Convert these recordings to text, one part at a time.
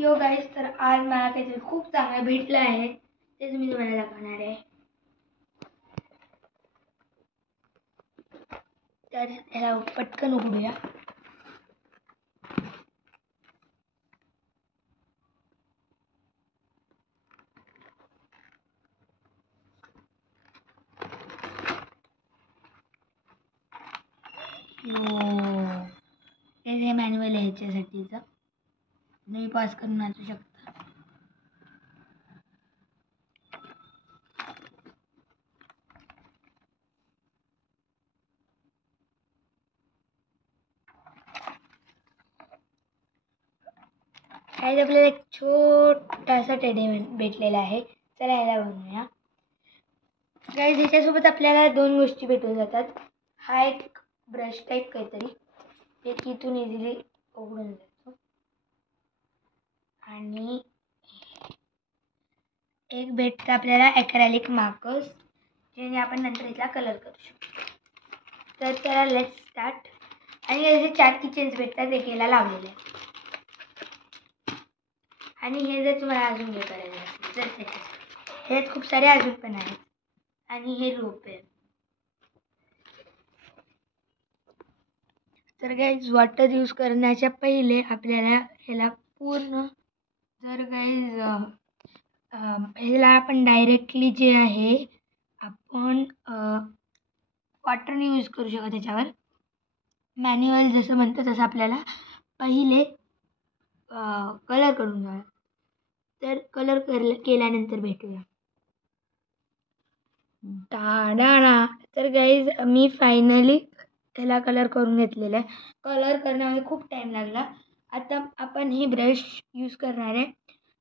यो गाईस, तर आज मला काहीतरी खूप चांगलं भेटलं आहे, तेच मी तुम्हाला दाखवणार आहे. तर ह्याला पटकन उघडूया. हे मॅन्युअल आहे ह्याच्यासाठीचं. तुम्ही पॉज करून वाचू शकता. आज आपल्याला एक छोटासा टेडी भेटलेला आहे. चला याला बनवूया. गाईज, ह्याच्यासोबत आपल्याला दोन गोष्टी भेटून जातात. हा एक ब्रश टाईप काहीतरी, एक इथून इझिली उघडून जातो, आणि एक भेटतं आपल्याला ॲक्रेलिक मार्कर्स, ज्याने आपण नंतर याला कलर करू शकतो. तर त्याला लेट्स स्टार्ट. आणि याचे 4 किचन्स भेटतात, एक याला लावलेले आहे. आणि हे जर तुम्हाला अजून हे करायचं असेल तर त्याच्यात ह्यात खूप सारे अजून पण आहेत. आणि हे रोप आहे. तर गाईज, वॉटर यूज करण्याच्या पहिले आपल्याला ह्याला पूर्ण, जर गाईज ह्याला आपण डायरेक्टली जे आहे आपण वॉटर यूज करू शकतो. त्याच्यावर मॅन्युअल जसं म्हणतं तसं आपल्याला पहिले कलर करून घ्या. तर कलर केल्यानंतर भेटूया. डाळा. तर गाईज, मी फायनली त्याला कलर करून घेतलेला आहे. कलर करण्यामध्ये खूप टाईम लागला. आता आपण हे ब्रश यूज करणार आहे.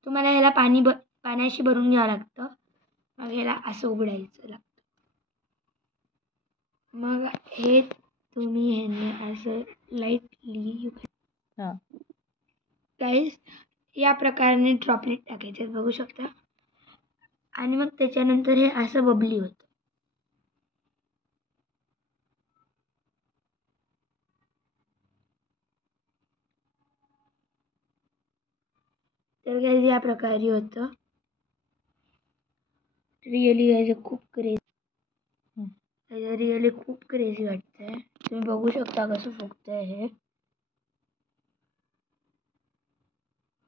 तुम्हाला ह्याला पाण्याशी भरून घ्यावं लागतं. मग ह्याला असं उघडायचं लागतं. मग हे तुम्ही ह्याने असं लाईटली गाईज, या प्रकारे ड्रॉपलेट टाकायचे, बघू शकता. आणि मग त्याच्यानंतर हे असं बबली होतं. तर गाईज, या प्रकारे होतं. रिअली खूप क्रेझी वाटतंय. तुम्ही बघू शकता कसं फुगतंय हे.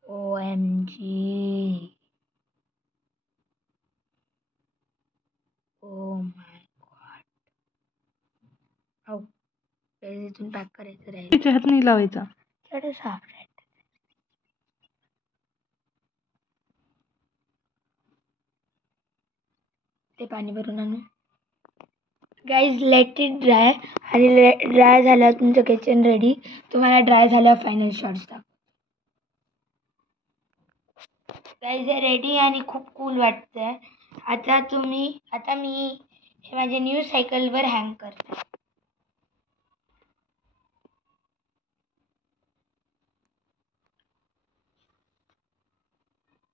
OMG. Oh my God. इथून पॅक करायचं राहील. त्याच्या हात नाही लावायचा. ते पाणी भरून आणू. Guys, let it dry. आणि ड्राय झाल्यावर तुमचं किचन रेडी. तुम्हाला ड्राय झाल्यावर फायनल शॉट्स दाखव. गाईज, हे रेडी आणि खूप कूल वाटतंय. आता मी हे माझ्या न्यूज सायकलवर हँग करते.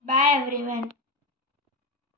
Bye everyone.